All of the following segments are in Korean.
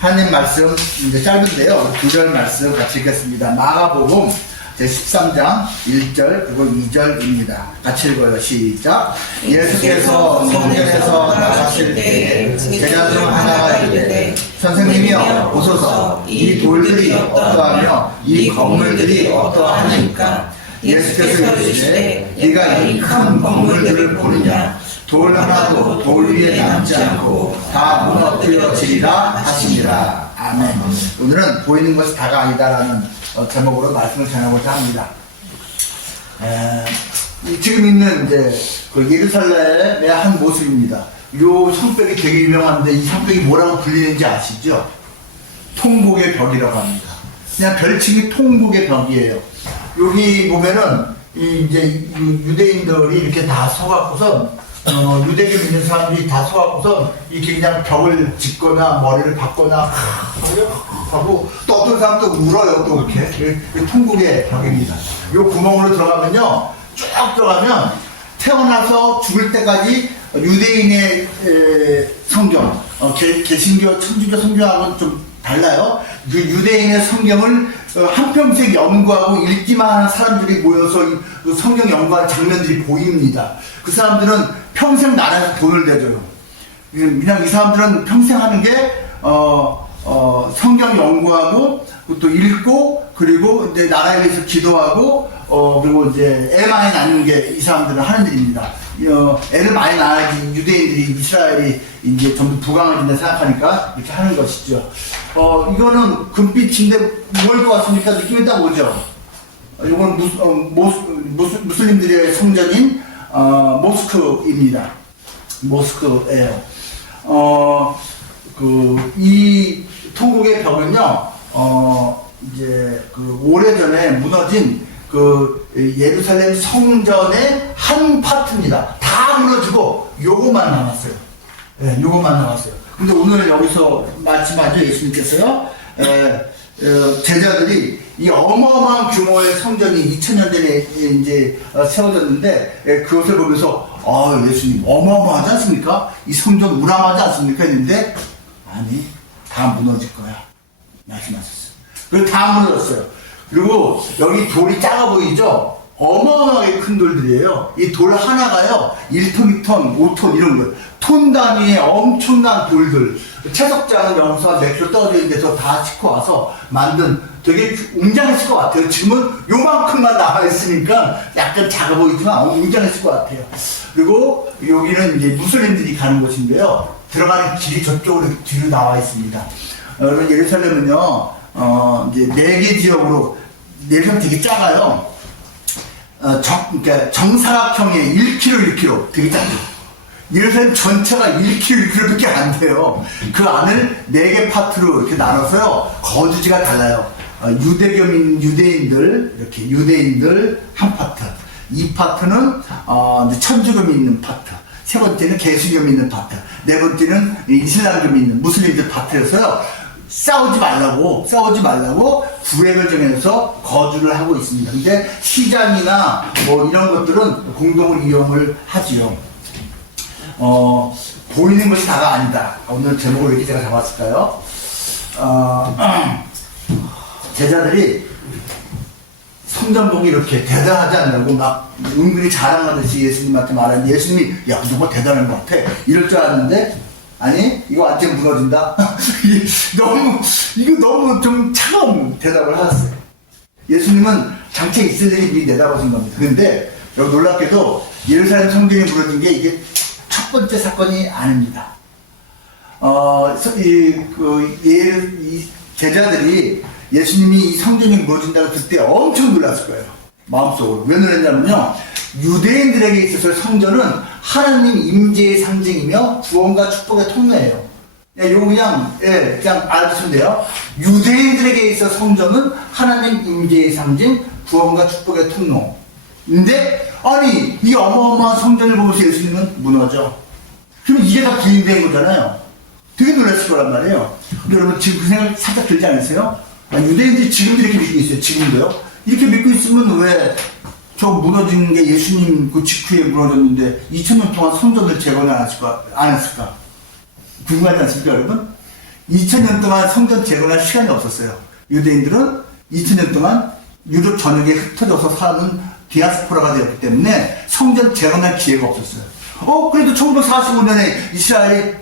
하나님 말씀 이제 짧은데요. 2절 말씀 같이 읽겠습니다. 마가복음 제13장 1절 그리고 2절입니다. 같이 읽어요. 시작. 예수께서 성전에서 나가실 때에 제자 중 하나가 이르되 선생님이여 보소서 이 돌들이 어떠하며 이 건물들이 어떠하니까. 예수께서 이르시되 네가 이 큰 건물들을 보느냐. 돌 하나도 돌 위에 남지 않고 다 무너뜨려지리라 하시니라. 아멘. 오늘은 보이는 것이 다가 아니다라는 제목으로 말씀을 전하고자 합니다. 지금 있는 이제 그 예루살렘의 한 모습입니다. 요 성벽이 되게 유명한데 이 성벽이 뭐라고 불리는지 아시죠? 통곡의 벽이라고 합니다. 그냥 별칭이 통곡의 벽이에요. 여기 보면은 이제 유대인들이 이렇게 다 서갖고선 유대교 믿는 사람들이 다 서갖고선 이렇게 그냥 벽을 짓거나 머리를 박거나 하고 또 어떤 사람도 울어요. 또 이렇게 통곡의 벽입니다. 요 구멍으로 들어가면요 쭉 들어가면 태어나서 죽을 때까지 유대인의 성경 개신교 천주교 성경하고는 좀 달라요. 그 유대인의 성경을 한평생 연구하고 읽기만 하는 사람들이 모여서 그 성경 연구하는 장면들이 보입니다. 그 사람들은 평생 나라에서 돈을 내줘요. 그냥 이 사람들은 평생 하는 게 성경 연구하고 또 읽고 그리고 이제 나라에 대해서 기도하고 그리고 이제 애 많이 낳는 게 이 사람들은 하는 일입니다. 애를 많이 낳아야지 유대인들이 이스라엘이 이제 전부 부강해진다 생각하니까 이렇게 하는 것이죠. 이거는 금빛인데 뭘 것 같습니까? 느낌이 딱 오죠? 이건 무슬림들의 성전인 모스크입니다. 모스크예요. 이 통곡의 벽은요, 이제 오래전에 무너진 예루살렘 성전의 한 파트입니다. 다 무너지고 요거만 남았어요. 예, 요거만 남았어요. 근데 오늘 여기서 말씀하죠. 예수님께서요, 제자들이 이 어마어마한 규모의 성전이 2000년 전에 이제 세워졌는데, 그것을 보면서, 예수님, 어마어마하지 않습니까? 이 성전 우람하지 않습니까? 했는데, 아니, 다 무너질 거야. 말씀하셨어요. 그리고 다 무너졌어요. 그리고 여기 돌이 작아 보이죠? 어마어마하게 큰 돌들이에요. 이 돌 하나가요, 1톤, 2톤, 5톤 이런 거예요. 톤 단위의 엄청난 돌들. 채석장은 여기서 몇 킬로 떨어져 있는 데서 다 싣고 와서 만든 되게 웅장했을 것 같아요. 지금은 요만큼만 남아있으니까 약간 작아 보이지만 웅장했을 것 같아요. 그리고 여기는 이제 무슬림들이 가는 곳인데요. 들어가는 길이 저쪽으로 뒤로 나와 있습니다. 여러분, 예루살렘은요, 이제 4개 지역으로, 예루살렘 되게 작아요. 그러니까 정사각형의 1km 되게 작아요. 예루살렘 전체가 1km밖에 안 돼요. 그 안을 4개 파트로 이렇게 나눠서요, 거주지가 달라요. 유대교 믿는 유대인들, 이렇게 유대인들 한 파트. 이 파트는, 천주교 믿는 파트. 세 번째는 개신교 믿는 파트. 네 번째는 이슬람교 믿는 무슬림들 파트여서요, 싸우지 말라고 구획을 정해서 거주를 하고 있습니다. 근데 시장이나 뭐 이런 것들은 공동을 이용을 하지요. 보이는 것이 다가 아니다. 오늘 제목을 왜 이렇게 제가 잡았을까요? 제자들이 성전복이 이렇게 대단하지 않냐고 막 은근히 자랑하듯이 예수님한테 말하는데 예수님이 야, 저거 대단한 것 같아. 이럴 줄 알았는데 아니, 이거 완전 무너진다? 이거 너무 좀 차가운 대답을 하셨어요. 예수님은 장차 있을 일이 미리 내다보신 겁니다. 근데 여기 놀랍게도 예루살렘 성전이 무너진 게 이게 첫 번째 사건이 아닙니다. 이 제자들이 예수님이 이 성전이 무너진다고 그때 엄청 놀랐을 거예요. 마음속으로. 왜 놀랐냐면요, 유대인들에게 있어서 성전은 하나님 임재의 상징이며 구원과 축복의 통로예요. 이거 그냥 알아두시면 돼요. 유대인들에게 있어서 성전은 하나님 임재의 상징, 구원과 축복의 통로. 근데 아니, 이 어마어마한 성전을 보면서 예수님은 무너져. 그럼 이게 다 부인된 거잖아요. 되게 놀랐을 거란 말이에요. 근데 여러분, 지금 그 생각 살짝 들지 않으세요? 유대인들이 지금도 이렇게 믿고 있어요. 지금도요. 이렇게 믿고 있으면 왜 저 무너진 게 예수님 그 직후에 무너졌는데 2000년 동안 성전을 재건을 안 했을까? 궁금하지 않습니까, 여러분? 2000년 동안 성전 재건할 시간이 없었어요. 유대인들은 2000년 동안 유럽 전역에 흩어져서 사는 디아스포라가 되었기 때문에 성전 재건할 기회가 없었어요. 그래도 1945년에 이스라엘이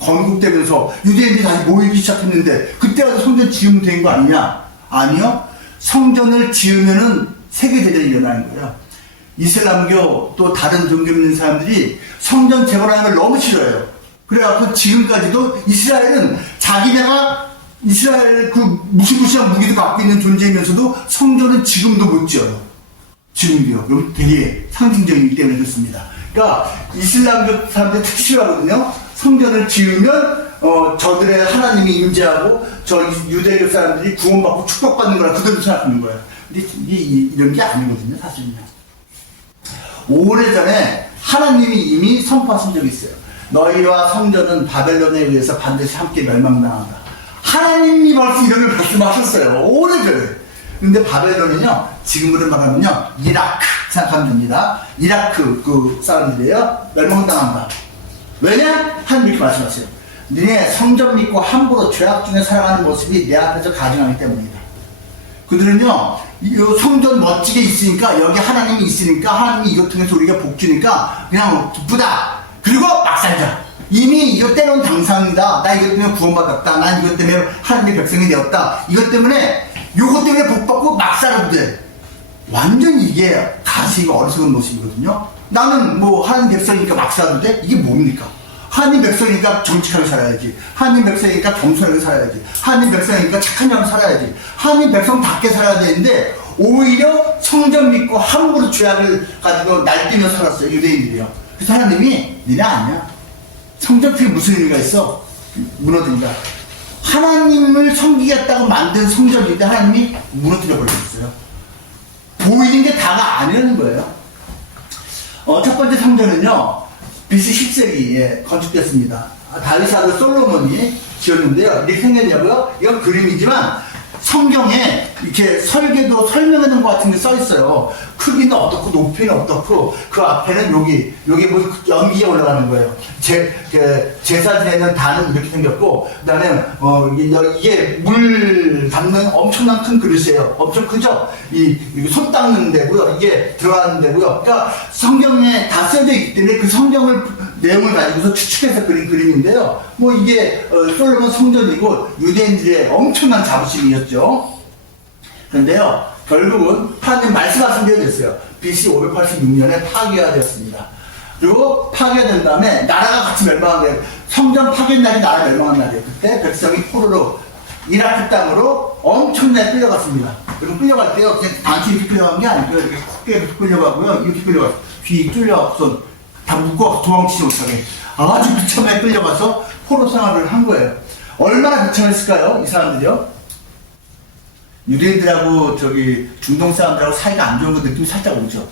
건국되면서 유대인들이 다시 모이기 시작했는데 그때라도 성전 지으면 된 거 아니냐? 아니요. 성전을 지으면은 세계대전이 일어나는 거예요. 이슬람교 또 다른 종교 믿는 사람들이 성전 재건하는 걸 너무 싫어해요. 그래갖고 지금까지도 이스라엘은 자기네가 이스라엘 그 무시무시한 무기도 갖고 있는 존재이면서도 성전은 지금도 못 지어요. 지금도요. 되게 상징적이기 때문에 그렇습니다. 그러니까 이슬람교 사람들 특히 싫어하거든요. 성전을 지으면 저들의 하나님이 임재하고 저 유대교 사람들이 구원받고 축복받는 거라 그대로 생각하는 거예요. 근데 이런 게 아니거든요, 사실은요. 오래전에 하나님이 이미 선포하신 적이 있어요. 너희와 성전은 바벨론에 의해서 반드시 함께 멸망당한다. 하나님이 벌써 이런 걸 말씀하셨어요. 오래전에. 근데 바벨론은요, 지금으로 말하면요, 이라크 생각하면 됩니다. 이라크 그 사람들이에요. 멸망당한다. 왜냐? 하나님 이렇게 말씀하세요. 너네 성전 믿고 함부로 죄악 중에 살아가는 모습이 내 앞에서 가증하기 때문이다. 그들은요, 이 성전 멋지게 있으니까, 여기 하나님이 있으니까, 하나님이 이것 통해서 우리가 복 주니까, 그냥 기쁘다. 그리고 막 살자. 이미 이것 때문에 당상이다. 나 이것 때문에 구원받았다. 난 이것 때문에 하나님의 백성이 되었다. 이것 때문에, 요것 때문에 복받고 막 살아도 돼. 완전 이게 가시가 어리석은 모습이거든요. 나는 뭐 하나님 백성이니까 막 살아도 돼? 이게 뭡니까? 하나님 백성이니까 정직하게 살아야지. 하나님 백성이니까 겸손하게 살아야지. 하나님 백성이니까 착한 양 살아야지. 하나님 백성답게 살아야 되는데 오히려 성전 믿고 함부로 죄악을 가지고 날뛰며 살았어요. 유대인들이요. 그래서 하나님이 니네 아니야. 성전 필요 무슨 의미가 있어? 무너진다. 하나님을 섬기겠다고 만든 성전인데 하나님이 무너뜨려 버렸어요. 보이는 게 다가 아니라는 거예요. 첫 번째 성전은요, BC 10세기에 건축됐습니다. 다윗 아들 솔로몬이 지었는데요. 이렇게 생겼냐고요? 이건 그림이지만 성경에 이렇게 설계도 설명하는 것 같은 게 써 있어요. 크기는 어떻고 높이는 어떻고 그 앞에는 여기 뭐 연기가 올라가는 거예요. 제사 지내는 단은 이렇게 생겼고 그다음에 이게 물 담는 엄청난 큰 그릇이에요. 엄청 크죠? 이게 손 닦는 데고요. 이게 들어가는 데고요. 그러니까 성경에 다 써져 있기 때문에 그 성경을 내용을 가지고서 추측해서 그린 그림인데요. 뭐 이게 솔로몬 성전이고 유대인들의 엄청난 자부심이었죠. 그런데요, 결국은 하나님 말씀하신 대로 됐어요. BC 586년에 파괴가 되었습니다. 그리고 파괴된 다음에 나라가 같이 멸망한 거예요. 성전 파괴 날이 나라 멸망한 날이에요. 그때 백성이 포로로 이라크 땅으로 엄청나게 끌려갔습니다. 그리고 끌려갈 때요, 그냥 단순히 이렇게 끌려간 게 아니고요. 이렇게 콧게 끌려가고요. 이렇게 끌려가서 귀 뚫려서 다 묶어 도망치지 못하게 아주 비참하게 끌려가서 포로 생활을 한 거예요. 얼마나 비참했을까요? 이 사람들이요. 유대인들하고 중동 사람들하고 사이가 안 좋은 거 느낌이 살짝 오죠.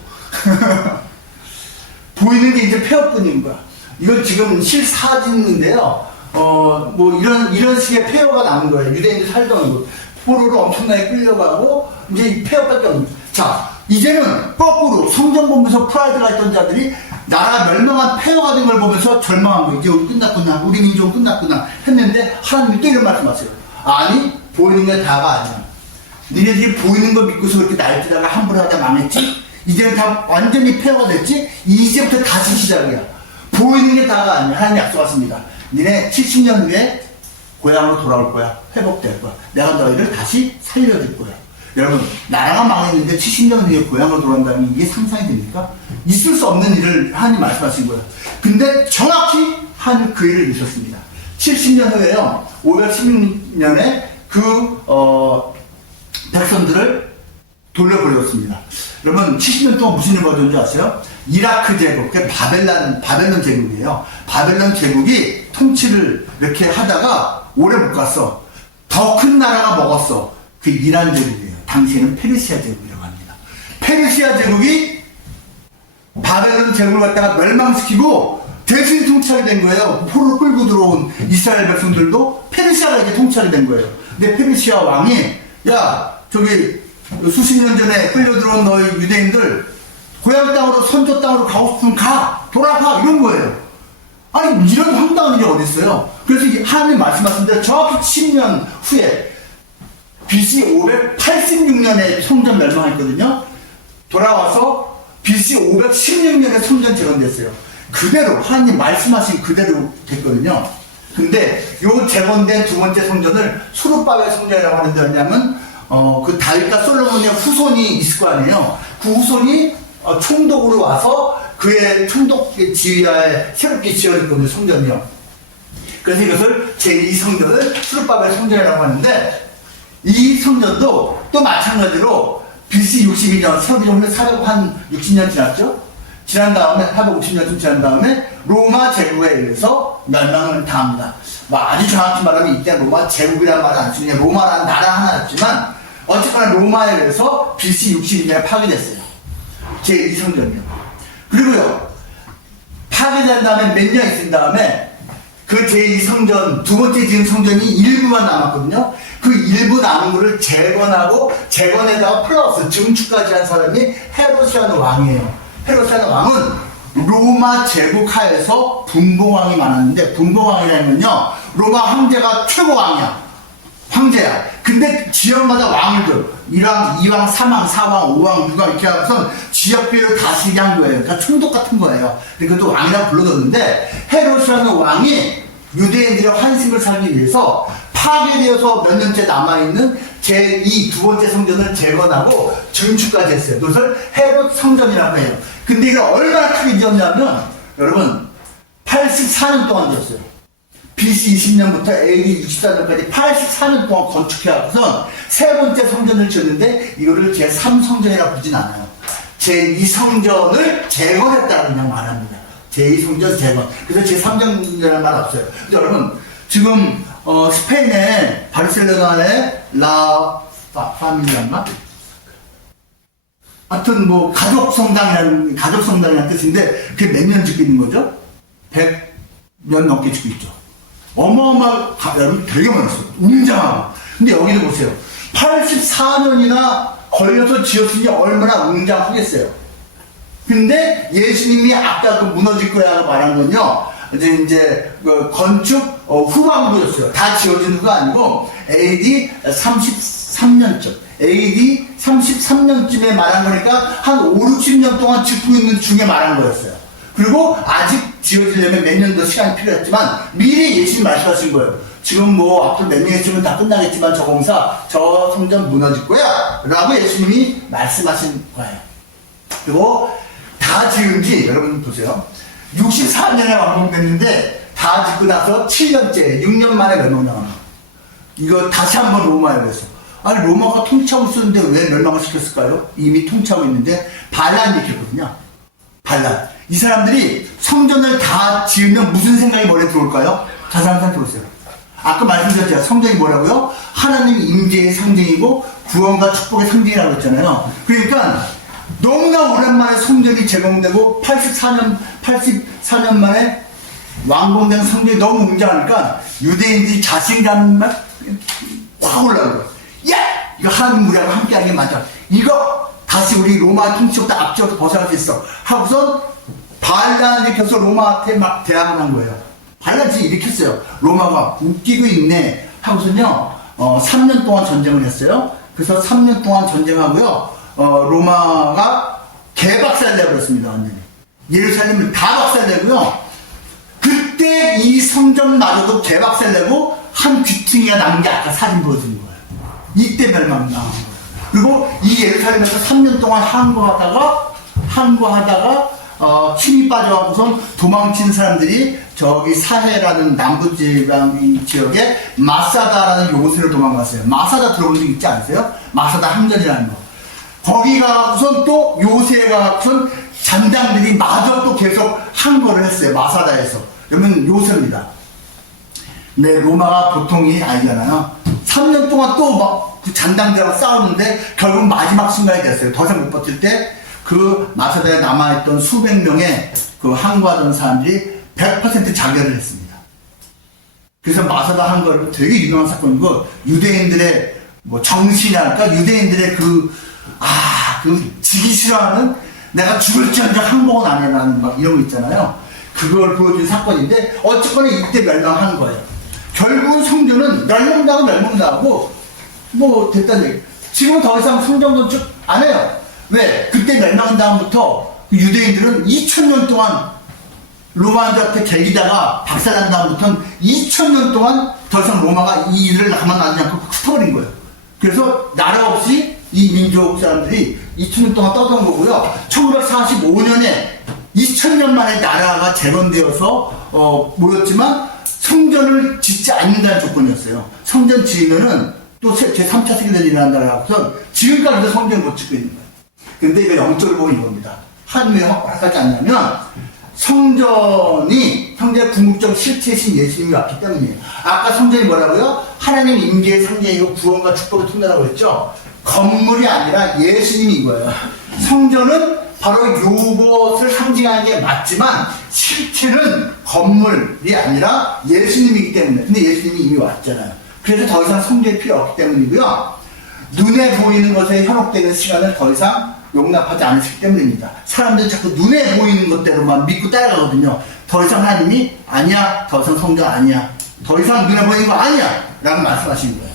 보이는 게 이제 폐허뿐인 거야. 이건 지금 실사진인데요. 뭐 이런 식의 폐허가 나는 거예요. 유대인들 살던 거. 포로로 엄청나게 끌려가고 이제 폐허밖에 없는 거예요. 자, 이제는 거꾸로 성전 보면서 프라이드가 있던 자들이 나라 멸망한 폐허가 된 걸 보면서 절망한 거예요. 이제 우리 끝났구나. 우리 민족은 끝났구나. 했는데 하나님이 또 이런 말씀하세요. 아니, 보이는 게 다가 아니야. 니네들이 보이는 거 믿고서 그렇게 날뛰다가 함부로 하다 망했지? 이제는 다 완전히 폐허가 됐지? 이제부터 다시 시작이야. 보이는 게 다가 아니야. 하나님 약속하십니다. 니네 70년 후에 고향으로 돌아올 거야. 회복될 거야. 내가 너희를 다시 살려줄 거야. 여러분, 나라가 망했는데 70년 후에 고향으로 돌아온다면 이게 상상이 됩니까? 있을 수 없는 일을 하나님 말씀하신 거예요. 근데 정확히 하나님 그 일을 이루셨습니다. 70년 후에요. 516년에 백성들을 돌려보렸습니다. 여러분, 70년 동안 무슨 일을 벌였는지 아세요? 이라크 제국, 그게 바벨론 제국이에요. 바벨론 제국이 통치를 이렇게 하다가 오래 못 갔어. 더 큰 나라가 먹었어. 그 이란 제국이에요. 당시에는 페르시아 제국이라고 합니다. 페르시아 제국이 바벨론 제국을 갖다가 멸망시키고 대신 통치하게 된 거예요. 포로를 끌고 들어온 이스라엘 백성들도 페르시아가 이제 통치하게 된 거예요. 근데 페르시아 왕이 수십 년 전에 끌려 들어온 너희 유대인들 고향 땅으로 선조 땅으로 가고 싶으면 가! 돌아가! 이런 거예요. 아니, 이런 황당한 일이 어딨어요? 그래서 하나님 말씀하신 대로 정확히 10년 후에 BC 586년에 성전 멸망했거든요. 돌아와서 BC 516년에 성전 재건됐어요. 그대로 하나님 말씀하신 그대로 됐거든요. 근데 요 재건된 두 번째 성전을 수르바벨 성전이라고 하는데, 왜냐면 그 다윗과 솔로몬의 후손이 있을 거 아니에요. 그 후손이 총독으로 와서 그의 총독 지휘하에 새롭게 지어졌거든요, 성전이요. 그래서 이것을 제2성전을 수르바벨 성전이라고 하는데, 이 성전도 또 마찬가지로 BC 62년, 세월이 460년 지났죠? 지난 다음에, 450년쯤 지난 다음에 로마 제국에 의해서 멸망을 당합니다. 뭐 아주 정확히 말하면 이때 로마 제국이라는 말은 안 쓰냐, 로마라는 나라 하나였지만 어쨌거나 로마에 의해서 BC 62년에 파괴됐어요. 제2성전이요. 그리고요, 파괴된 다음에 몇 년 있은 다음에 그 제2성전, 두 번째 지은 성전이 일부만 남았거든요. 그 일부 남은 거를 재건하고, 재건에다가 플러스 증축까지 한 사람이 헤롯이라는 왕이에요. 헤롯이라는 왕은 로마 제국 하에서 분봉왕이 많았는데, 분봉왕이라는 건요, 로마 황제가 최고 왕이야. 황제야. 근데 지역마다 왕을 줘. 1왕, 2왕, 3왕, 4왕, 5왕, 6왕 이렇게 하고선 지역별로 다스리게 한 거예요. 그러니까 총독 같은 거예요. 그것도 왕이라고 불러줬는데, 헤롯이라는 왕이 유대인들의 환심을 살기 위해서 파괴되어서 몇 년째 남아있는 제2 두 번째 성전을 재건하고 증축까지 했어요. 그것을 헤롯 성전이라고 해요. 근데 이걸 얼마나 크게 지었냐면, 여러분, 84년 동안 지었어요. BC 20년부터 AD 64년까지 84년 동안 건축해갖고선 세 번째 성전을 지었는데, 이거를 제3성전이라고 부르진 않아요. 제2성전을 재건했다고 그냥 말합니다. 제2성전 재건. 그래서 제3성전이라는 말 없어요. 근데 여러분, 지금 스페인의 바르셀로나의 라 파밀리아인가? 하여튼 뭐 가족성당이라는 뜻인데, 그게 몇 년 짓고 있는 거죠? 100년 넘게 짓고 있죠. 여러분 되게 많았어요. 웅장하고. 근데 여기도 보세요. 84년이나 걸려서 지었으니 얼마나 웅장하겠어요. 근데 예수님이 아까 그 무너질 거야 말한 건요, 이제 그 건축 후반부였어요. 다 지어진 후가 아니고 AD 33년쯤, AD 33년쯤에 말한 거니까 한 5, 60년 동안 짓고 있는 중에 말한 거였어요. 그리고 아직 지어지려면 몇 년 더 시간이 필요했지만 미리 예수님 말씀하신 거예요. 지금 뭐 앞으로 몇 년 있으면 다 끝나겠지만 저 공사, 저 성전 무너질 거야 라고 예수님이 말씀하신 거예요. 그리고 다 지은 지 여러분 보세요. 64년에 완공됐는데 다 짓고 나서 7년째, 6년 만에 멸망당합니다. 이거 다시 한번 로마에 그랬어. 아니 로마가 통치하고 있었는데 왜 멸망을 시켰을까요? 이미 통치하고 있는데 반란이 일으켰거든요. 반란. 이 사람들이 성전을 다 지으면 무슨 생각이 머리에 들어올까요? 자세히 한번 생각해보세요. 아까 말씀드렸죠. 성전이 뭐라고요? 하나님 임재의 상징이고 구원과 축복의 상징이라고 했잖아요. 그러니까 너무나 오랜만에 성전이 재건되고 84년 만에 완공된 성전이 너무 웅장하니까 유대인들이 자신감이 확 올라오고, 야! 이거 하나님 우리하고 함께하는 게 맞아. 이거 다시 우리 로마 통치부터 앞쪽에서 벗어날 수 있어. 하고선 반란을 일으켜서 로마한테 막 대항을 한 거예요. 반란을 일으켰어요. 로마가 웃기고 있네 하고선요, 3년 동안 전쟁을 했어요. 그래서 3년 동안 전쟁하고요, 로마가 개박살내버렸습니다. 완전히. 예루살렘을 다 박살내고요. 그때 이 성전마저도 개박살내고 한 귀퉁이가 남은 게 아까 사진 보여준 거예요. 이때 멸망당한 거예요. 그리고 이 예루살렘에서 3년 동안 항거하다가 힘이 빠져가고선 도망친 사람들이 저기 사해라는 남부지방 지역에 마사다라는 요새로 도망갔어요. 마사다 들어본 적 있지 않으세요? 마사다 항전이라는 거. 거기 가고선 또 요새에 가고선 잔당들이 마저 또 계속 항거를 했어요. 마사다에서. 그러면 요새입니다. 네, 로마가 보통이 아니잖아요. 3년 동안 또 막 그 잔당들하고 싸우는데 결국 마지막 순간이 됐어요. 더 이상 못 버틸 때 그 마사다에 남아있던 수백 명의 그 항거하던 사람들이 100% 자결을 했습니다. 그래서 마사다 항거는 되게 유명한 사건이고, 유대인들의 뭐 정신이랄까, 유대인들의 그 지기 싫어하는, 내가 죽을지언정 항복은 안 해라는 막 이런 거 있잖아요. 그걸 보여준 사건인데 어쨌거나 이때 멸망한 거예요. 결국 성전은 멸망당하고 뭐 됐다는 얘기. 지금 더 이상 성전 건축 안 해요. 왜? 그때 멸망한 다음부터 유대인들은 2000년 동안 로마한테 개기다가 박살난 다음부터는 2000년 동안 더 이상 로마가 이 일을 가만두지 않고 흩어버린 거예요. 그래서 나라 없이 이 민족 사람들이 2000년 동안 떠던 거고요. 1945년에 2000년 만에 나라가 재건되어서 모였지만 성전을 짓지 않는다는 조건이었어요. 성전 지으면은 또 제3차 세계대전이 일어난다고 해서 지금까지도 성전을 못 짓고 있는 거예요. 근데 이거 영적으로 보면 이겁니다. 하나님이 허락하지 않냐면 성전이 형제 궁극적 실체이신 예수님이 왔기 때문이에요. 아까 성전이 뭐라고요? 하나님 임재의 상징이고 구원과 축복의 통로라고 했죠. 건물이 아니라 예수님인 거예요. 성전은 바로 요것을 상징하는 게 맞지만 실체는 건물이 아니라 예수님이기 때문에. 근데 예수님이 이미 왔잖아요. 그래서 더 이상 성전이 필요 없기 때문이고요. 눈에 보이는 것에 현혹되는 시간을 더 이상 용납하지 않으시기 때문입니다. 사람들이 자꾸 눈에 보이는 것대로만 믿고 따라가거든요. 더 이상 하나님이 아니야, 더 이상 성전 아니야, 더 이상 눈에 보이는 거 아니야 라고 말씀하시는 거예요.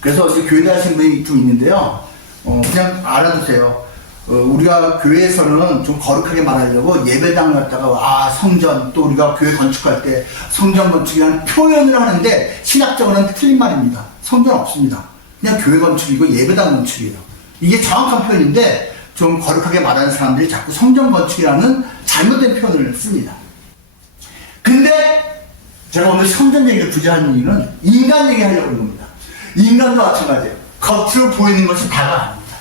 그래서 어제 교회 다니시는 분이 좀 있는데요. 그냥 알아두세요. 우리가 교회에서는 좀 거룩하게 말하려고 예배당 갔다가 성전, 또 우리가 교회 건축할 때 성전 건축이라는 표현을 하는데 신학적으로는 틀린 말입니다. 성전 없습니다. 그냥 교회 건축이고 예배당 건축이에요. 이게 정확한 표현인데 좀 거룩하게 말하는 사람들이 자꾸 성전 건축이라는 잘못된 표현을 씁니다. 근데 제가 오늘 성전 얘기를 굳이 하는 이유는 인간 얘기하려고 하는 겁니다. 인간도 마찬가지예요. 겉으로 보이는 것이 다가 아닙니다.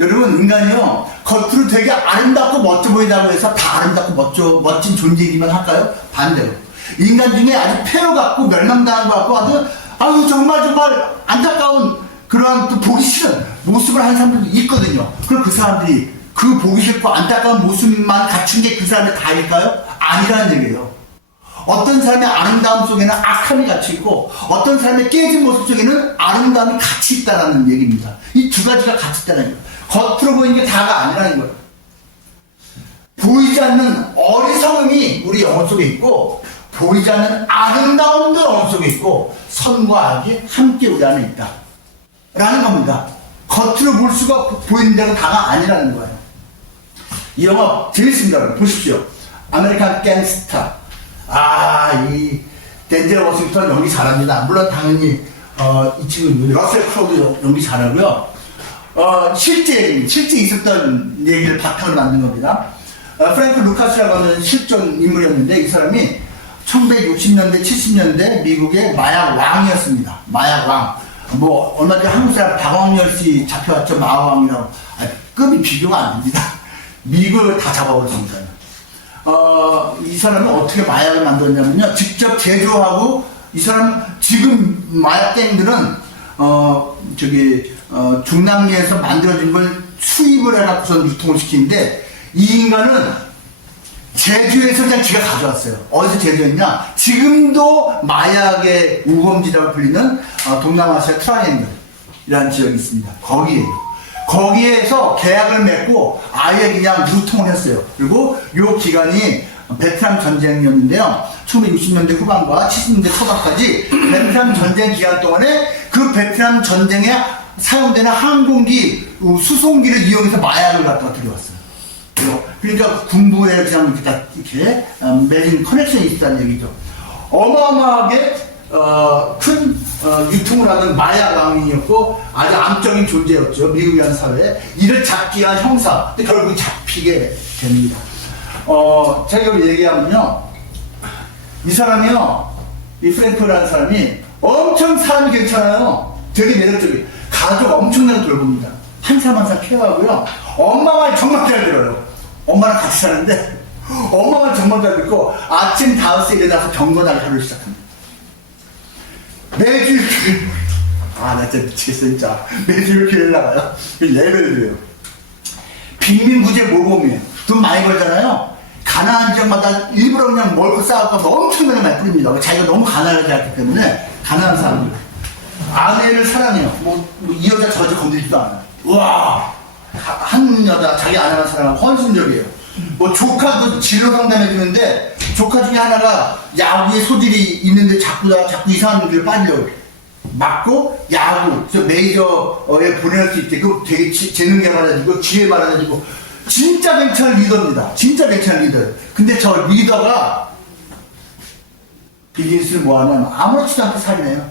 여러분, 인간이요, 겉으로 되게 아름답고 멋져 보인다고 해서 다 아름답고 멋진 존재이기만 할까요? 반대로. 인간 중에 아주 폐허 같고 멸망당한 것 같고 아주 정말 안타까운 그러한 또 보기 싫은 모습을 하는 사람들도 있거든요. 그럼 그 사람들이 그 보기 싫고 안타까운 모습만 갖춘 게 그 사람의 다일까요? 아니라는 얘기예요. 어떤 사람의 아름다움 속에는 악함이 같이 있고 어떤 사람의 깨진 모습 속에는 아름다움이 같이 있다는 얘기입니다. 이 두 가지가 같이 있다는 거예요. 겉으로 보이는 게 다가 아니라는 거예요. 보이지 않는 어리석음이 우리 영혼 속에 있고 보이지 않는 아름다움도 영혼 속에 있고 선과 악이 함께 우리 안에 있다 라는 겁니다. 겉으로 볼 수가 보이는 데가 다가 아니라는 거예요. 이 영화 재밌습니다. 보십시오. 아메리칸 갱스타. 이 덴젤 워싱턴 연기 잘합니다. 물론 당연히 이 친구 러셀 크로우도 연기 잘하고요. 실제 있었던 얘기를 바탕으로 만든 겁니다. 프랭크 루카스라고 하는 실존 인물이었는데 이 사람이 1960년대 70년대 미국의 마약 왕이었습니다. 마약 왕. 뭐 얼마 전에 한국 사람 박광렬 씨 잡혀왔죠. 마왕이라고. 급이 비교가 안 됩니다. 미국을 다 잡아버렸습니다. 이 사람은 어떻게 마약을 만들었냐면요. 직접 제조하고 이 사람 지금 마약갱들은 중남미에서 만들어진 걸 수입을 해갖고서 유통을 시키는데 이 인간은 제주에서 그냥 지가 가져왔어요. 어디서 제조했냐? 지금도 마약의 우범지라고 불리는 동남아시아 트라이앵글이라는 지역이 있습니다. 거기에요. 거기에서 계약을 맺고 아예 그냥 유통을 했어요. 그리고 요 기간이 베트남 전쟁이었는데요. 1960년대 후반과 70년대 초반까지 베트남 전쟁 기간 동안에 그 베트남 전쟁에 사용되는 항공기, 수송기를 이용해서 마약을 갖다가 들여왔어요. 그러니까 군부에 그냥 이렇게 맺은 커넥션이 있다는 얘기죠. 어마어마하게 큰 유통을 하던 마약 왕이었고 아주 암적인 존재였죠. 미국이라는 사회에. 이를 잡기 위한 형사. 근데 결국 잡히게 됩니다. 제가 이걸 얘기하면요. 이 사람이요. 이 프랭크라는 사람이 엄청 사람이 괜찮아요. 되게 매력적이에요. 가족 엄청나게 돌봅니다. 한 사람 한 사람 케어하고요. 엄마 말 정말 잘 들어요. 엄마랑 같이 사는데 엄마 말 정말 잘 듣고 아침 5시에 일어나서 경건하게 하루를 시작합니다. 매주 나 진짜 미치겠어 진짜. 매주 교회를 나가요. 예배를 드려요. 빈민구제 모범이에요. 돈 많이 벌잖아요. 가난한 지역마다 일부러 그냥 먹고 싸갖고 엄청나게 많이 뿌립니다. 자기가 너무 가난하지 않기 때문에 가난한 사람들. 아내를 사랑해요. 이 여자 저 건드리지도 않아요. 우와! 한 여자 자기 아내를 사랑하고 헌신적이에요. 뭐 조카도 진로 상담해 주는데 조카 중에 하나가 야구에 소질이 있는데 자꾸 이상한 길을 빠지려고 그래. 맞고 야구 저 메이저에 보낼 수 있게 그 되게 재능 개발해주고 지혜 발휘해주고 진짜 괜찮은 리더입니다. 진짜 괜찮은 리더예요. 근데 저 리더가 비즈니스를 뭐하냐면 아무렇지도 않게 살이네요.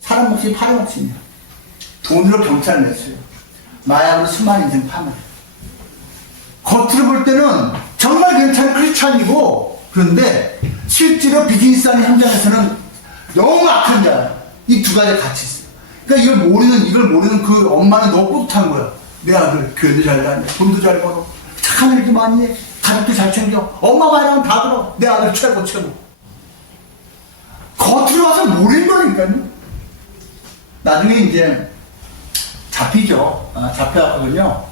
사람 목숨이 파리 목숨이에요. 돈으로 경찰을 냈어요. 마약으로 수많은 인생 파멸. 겉으로 볼 때는 정말 괜찮은 크리스찬이고 그런데 실제로 비즈니스 하는 현장에서는 너무 악한 자예요. 이 두 가지가 같이 있어요. 그러니까 이걸 모르는 그 엄마는 너무 뿌듯한 거야. 내 아들 교회도 잘 다녀, 돈도 잘 벌어, 착한 일도 많이 해, 가족도 잘 챙겨, 엄마 말하면 다 들어. 내 아들 최고. 겉으로 와서 모르는 거니까요. 나중에 이제 잡히죠. 잡혀가거든요.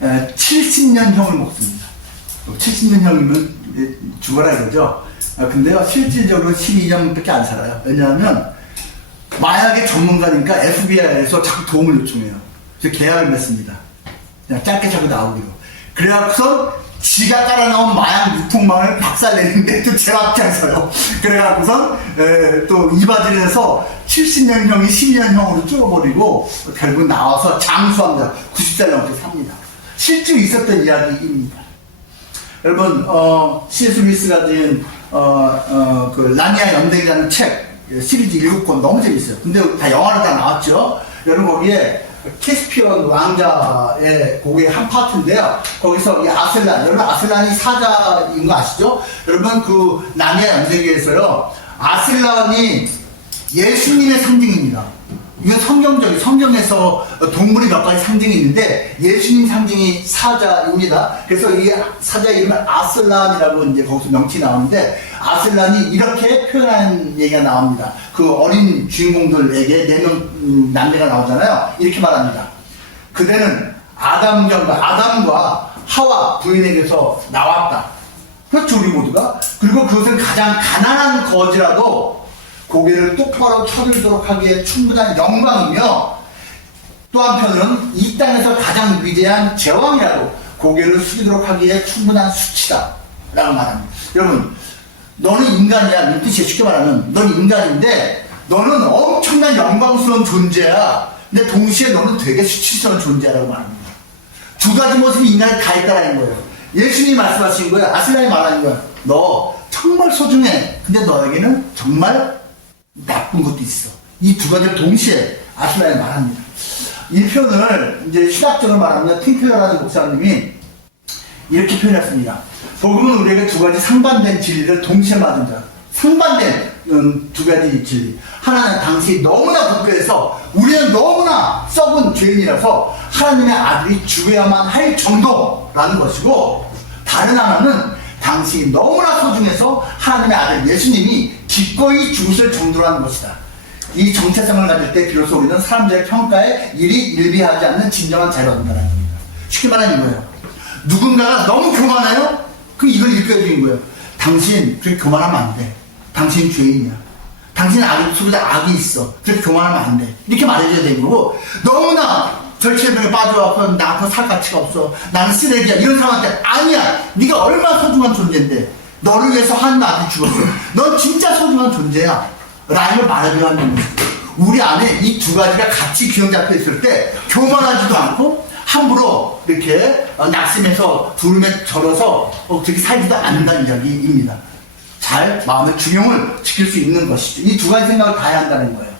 70년 형을 먹습니다. 70년 형이면 죽어라 이거죠. 근데요, 실질적으로 12년밖에 안 살아요. 왜냐하면 마약의 전문가니까 FBI에서 자꾸 도움을 요청해요. 그래서 계약을 맺습니다. 그냥 짧게 자꾸 나오기로. 그래갖고서 지가 깔아놓은 마약 유통망을 박살내는데 또 제일 앞장서요. 그래갖고선 또 이바지를 해서 70년형이 12년형으로 줄어버리고 결국 나와서 장수합니다. 90살 넘게 삽니다. 실제로 있었던 이야기입니다. 여러분, C.S. 루이스가 지은 그 라니아 연대기라는 책 시리즈 7권 너무 재밌어요. 근데 다 영화로 다 나왔죠. 여러분 거기에 캐스피언 왕자의 곡의 한 파트인데요. 거기서 이 아슬란, 여러분 아슬란이 사자인 거 아시죠? 여러분 그 라니아 연대기에서요, 아슬란이 예수님의 상징입니다. 이건 성경에서 동물이 몇 가지 상징이 있는데 예수님 상징이 사자입니다. 그래서 이 사자 이름은 아슬란이라고 이제 거기서 명칭이 나오는데 아슬란이 이렇게 표현한 얘기가 나옵니다. 그 어린 주인공들에게 4명 남자가 나오잖아요. 이렇게 말합니다. 그대는 아담과 하와 부인에게서 나왔다. 그렇죠, 우리 모두가. 그리고 그것은 가장 가난한 거지라도 고개를 똑바로 쳐들도록 하기에 충분한 영광이며 또 한편으로는 이 땅에서 가장 위대한 제왕이라도 고개를 숙이도록 하기에 충분한 수치다 라고 말합니다. 여러분, 너는 인간이야. 이 뜻이 쉽게 말하면 넌 인간인데 너는 엄청난 영광스러운 존재야. 근데 동시에 너는 되게 수치스러운 존재라고 말합니다. 두 가지 모습이 인간에 다 있다라는 거예요. 예수님이 말씀하신 거예요. 아슬란이 말하는 거예요. 너 정말 소중해. 근데 너에게는 정말 나쁜 것도 있어. 이 두 가지를 동시에 아슬란이 말합니다. 이 표현을 이제 신학적으로 말하면 틴켈러라는 목사님이 이렇게 표현했습니다. 복음은 우리에게 두 가지 상반된 진리를 동시에 말하는 자. 상반된 두 가지 진리. 하나는 당시 너무나 부패해서 우리는 너무나 썩은 죄인이라서 하나님의 아들이 죽어야만 할 정도라는 것이고, 다른 하나는 당시 너무나 소중해서 하나님의 아들 예수님이 기꺼이 죽으실 정도라는 것이다. 이 정체성을 가질 때 비로소 우리는 사람들의 평가에 일비하지 않는 진정한 자유를 얻는다는 겁니다. 쉽게 말하면 이거예요. 누군가가 너무 교만해요? 그럼 이걸 일깨워주는 거예요. 당신 그렇게 교만하면 안 돼. 당신 죄인이야. 당신 속에 악이 있어. 그렇게 교만하면 안 돼. 이렇게 말해줘야 되는 거고, 너무나 절체병에 빠져갖고 나한테 살 가치가 없어. 나는 쓰레기야. 이런 사람한테 아니야. 네가 얼마나 소중한 존재인데 너를 위해서 한 아들이 죽었어. 넌 진짜 소중한 존재야. 라임을 말해줘야 하는 거예요. 우리 안에 이 두 가지가 같이 균형 잡혀 있을 때 교만하지도 않고 함부로 이렇게 낙심해서 두름에 절어서 그렇게 살지도 않는다는 이야기입니다. 잘 마음의 균형을 지킬 수 있는 것이죠. 이 두 가지 생각을 다 해야 한다는 거예요.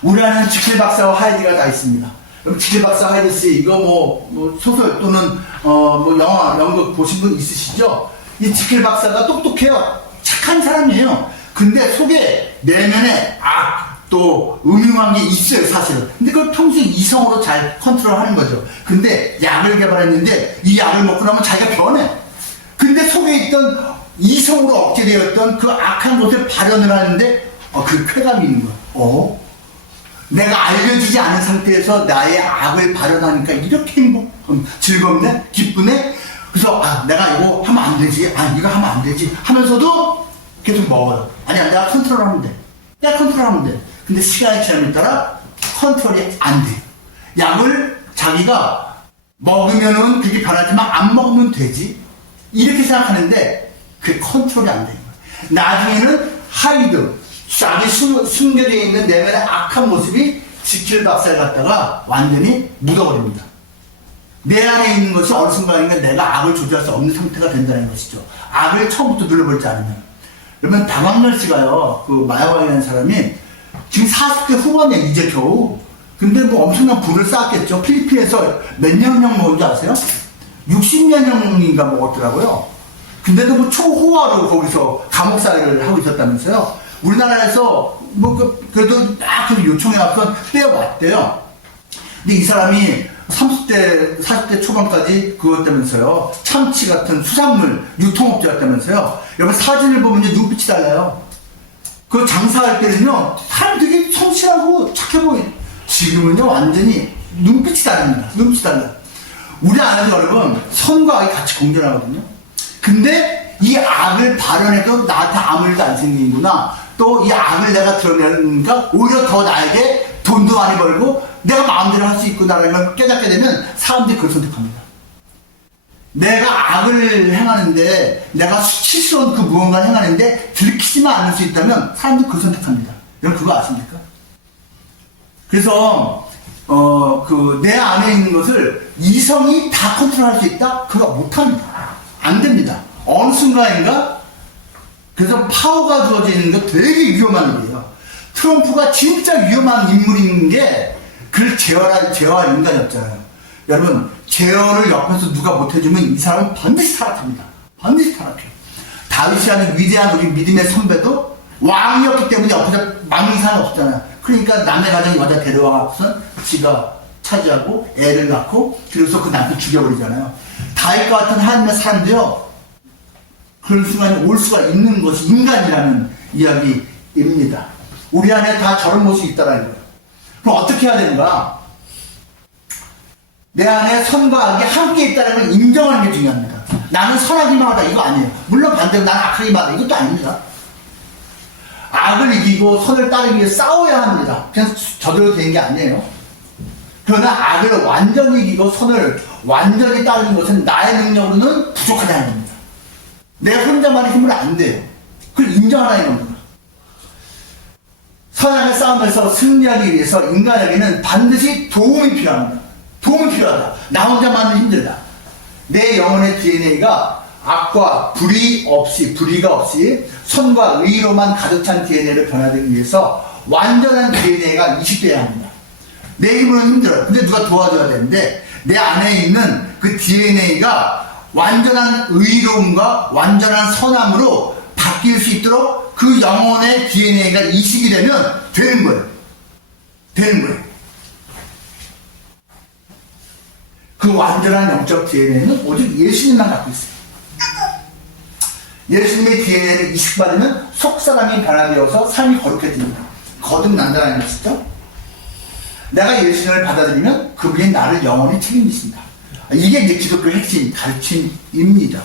우리 안에는 지킬 박사와 하이디가 다 있습니다. 그럼 지킬 박사 하이디 씨 이거 뭐 소설 또는 뭐 영화 연극 보신 분 있으시죠? 이 지킬 박사가 똑똑해요. 착한 사람이에요. 근데 속에 내면에 또 음흉한 게 있어요, 사실은. 근데 그걸 평소에 이성으로 잘 컨트롤하는 거죠. 근데 약을 개발했는데 이 약을 먹고 나면 자기가 변해. 근데 속에 있던 이성으로 억제되었던 그 악한 것을 발현을 하는데 그 쾌감이 있는 거야. 내가 알려지지 않은 상태에서 나의 악을 발현하니까 이렇게 즐겁네? 기쁘네? 그래서 내가 이거 하면 안 되지. 이거 하면 안 되지. 하면서도 계속 먹어요. 아니야, 내가 컨트롤하면 돼. 내가 컨트롤하면 돼. 근데 시간이 지남에 따라 컨트롤이 안 돼. 약을 자기가 먹으면은 그게 변하지만 안 먹으면 되지. 이렇게 생각하는데 그게 컨트롤이 안 되는 거예요. 나중에는 하이드, 싹이 숨겨져 있는 내면의 악한 모습이 지킬박살 갔다가 완전히 묻어버립니다. 내 안에 있는 것이 어느 순간인가 내가 악을 조절할 수 없는 상태가 된다는 것이죠. 악을 처음부터 눌러버리지 않으면. 그러면 박광렬 씨가요, 그 마약왕이라는 사람이 지금 40대 후반이야, 이제 겨우. 근데 뭐 엄청난 부를 쌓았겠죠. 필리핀에서 몇 년형 먹은 줄 아세요? 60년형인가 먹었더라고요. 근데도 뭐 초호화로 거기서 감옥살이를 하고 있었다면서요. 우리나라에서 뭐 그래도 딱 요청해갖고 빼어봤대요. 근데 이 사람이 30대, 40대 초반까지 그거였다면서요. 참치 같은 수산물 유통업자였다면서요. 여러분 사진을 보면 이제 눈빛이 달라요. 그 장사할 때는요, 사람 되게 성실하고 착해 보여요. 지금은요, 완전히 눈빛이 다릅니다. 눈빛이 달라요. 우리 안에도 여러분, 선과 악이 같이 공존하거든요. 근데 이 악을 발현해도 나한테 아무 일도 안 생기는구나. 또 이 악을 내가 드러내니까 오히려 더 나에게 돈도 많이 벌고 내가 마음대로 할 수 있구나라는 걸 깨닫게 되면 사람들이 그걸 선택합니다. 내가 악을 행하는데, 내가 수치스러운 그 무언가를 행하는데 들키지만 않을 수 있다면 사람들이 그걸 선택합니다. 여러분 그거 아십니까? 그래서 내 안에 있는 것을 이성이 다 컨트롤할 수 있다? 그거 못합니다. 안 됩니다. 어느 순간인가? 그래서 파워가 주어지는 거 되게 위험한 일이에요. 트럼프가 진짜 위험한 인물인 게 그를 제어할 인간이 없잖아요. 여러분, 제어를 옆에서 누가 못해주면 이 사람은 반드시 타락합니다. 반드시 타락해요. 다윗이라는 위대한 우리 믿음의 선배도 왕이었기 때문에 옆에서 막는 사람 없잖아요. 그러니까 남의 가정 여자 데려와서 지가 차지하고 애를 낳고 그래서 그 남편 죽여버리잖아요. 다윗과 같은 하나님의 사람도요, 그런 순간이 올 수가 있는 것이 인간이라는 이야기입니다. 우리 안에 다 저런 모습이 있다라는 거예요. 그럼 어떻게 해야 되는가? 내 안에 선과 악이 함께 있다는 걸 인정하는 게 중요합니다. 나는 선하기만 하다 이거 아니에요. 물론 반대로 나는 악하기만 하다 이것도 아닙니다. 악을 이기고 선을 따르기 위해 싸워야 합니다. 그냥 저대로 되는 게 아니에요. 그러나 악을 완전히 이기고 선을 완전히 따르는 것은 나의 능력으로는 부족하다는 겁니다. 내 혼자만의 힘으로 안 돼요. 그걸 인정하라는 겁니다. 선악의 싸움에서 승리하기 위해서 인간에게는 반드시 도움이 필요합니다. 도움이 필요하다. 나 혼자만은 힘들다. 내 영혼의 DNA가 악과 불의가 없이 선과 의로만 가득 찬 DNA를 변화되기 위해서 완전한 DNA가 이식돼야 합니다. 내 힘으로는 힘들어요. 근데 누가 도와줘야 되는데 내 안에 있는 그 DNA가 완전한 의로움과 완전한 선함으로 바뀔 수 있도록 그 영혼의 DNA가 이식이 되면 되는 거예요. 되는 거예요. 그 완전한 영적 DNA는 오직 예수님만 갖고 있어요. 예수님의 DNA를 이식받으면 속사람이 변화되어서 삶이 거룩해집니다. 거듭난다는 것이죠. 내가 예수님을 받아들이면 그분이 나를 영원히 책임지십니다. 이게 이제 기독교의 핵심 가르침입니다.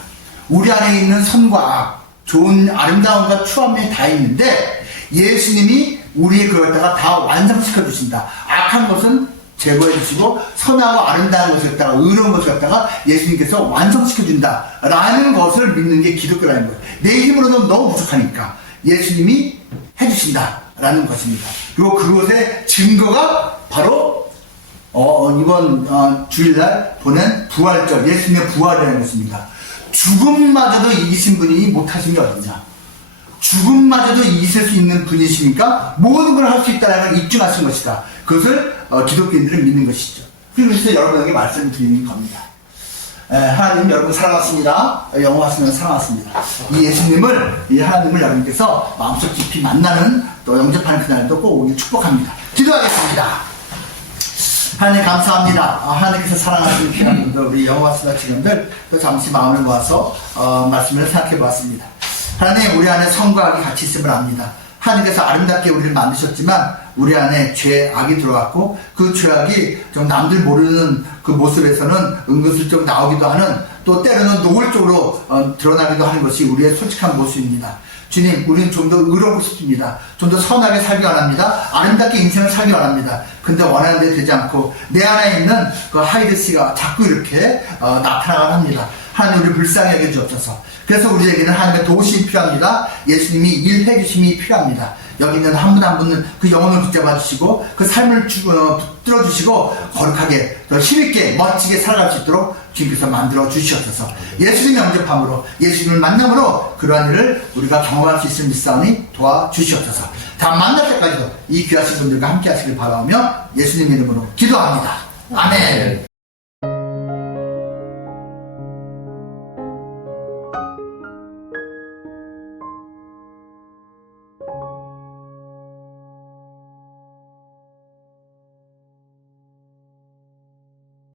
우리 안에 있는 선과 악, 좋은 아름다움과 추함이 다 있는데 예수님이 우리의 그걸 갖다가 다 완성시켜 주신다. 악한 것은 제거해 주시고 선하고 아름다운 것을 갖다가 의로운 것을 갖다가 예수님께서 완성시켜 준다 라는 것을 믿는 게 기독교라는 거예요. 내 힘으로는 너무 부족하니까 예수님이 해주신다 라는 것입니다. 그리고 그것의 증거가 바로 이번 주일날 보낸 부활절, 예수님의 부활이라는 것입니다. 죽음마저도 이기신 분이 못하신 게 어디냐. 죽음마저도 이기실 수 있는 분이시니까 모든 걸 할 수 있다는 걸 입증하신 것이다. 그것을 기독교인들은 믿는 것이죠. 그래서 여러분에게 말씀드리는 겁니다. 하나님 여러분 사랑하십니다. 영원하시면 사랑하십니다. 이 예수님을, 이 하나님을 여러분께서 마음속 깊이 만나는 또 영접하는 그날도 꼭 오길 축복합니다. 기도하겠습니다. 하나님 감사합니다. 하나님께서 사랑하시는 피난민들, 우리 영원하시는 지금들 또 잠시 마음을 모아서 말씀을 생각해 보았습니다. 하나님 우리 안에 선과 악이 같이 있음을 압니다. 하나님께서 아름답게 우리를 만드셨지만 우리 안에 죄, 악이 들어갔고 그 죄악이 좀 남들 모르는 그 모습에서는 은근슬쩍 나오기도 하는 또 때로는 노골적으로 드러나기도 하는 것이 우리의 솔직한 모습입니다. 주님, 우리는 좀 더 의롭고 싶습니다. 좀 더 선하게 살기 원합니다. 아름답게 인생을 살기 원합니다. 근데 원하는 데 되지 않고 내 안에 있는 그 하이드 씨가 자꾸 이렇게 나타나곤 합니다. 하나님 우리 불쌍하게 주옵소서. 그래서 우리에게는 하나님의 도우심이 필요합니다. 예수님이 일해 주심이 필요합니다. 여기 있는 한 분 한 분은 그 영혼을 붙잡아 주시고 그 삶을 붙들어 주시고 거룩하게 더 힘있게 멋지게 살아갈 수 있도록 주님께서 만들어 주시옵소서. 예수님의 영접함으로 예수님을 만남으로 그러한 일을 우리가 경험할 수 있음을 믿사오니 도와주시옵소서. 다음 만날 때까지도 이 귀하신 분들과 함께 하시길 바라며 예수님 이름으로 기도합니다. 아멘.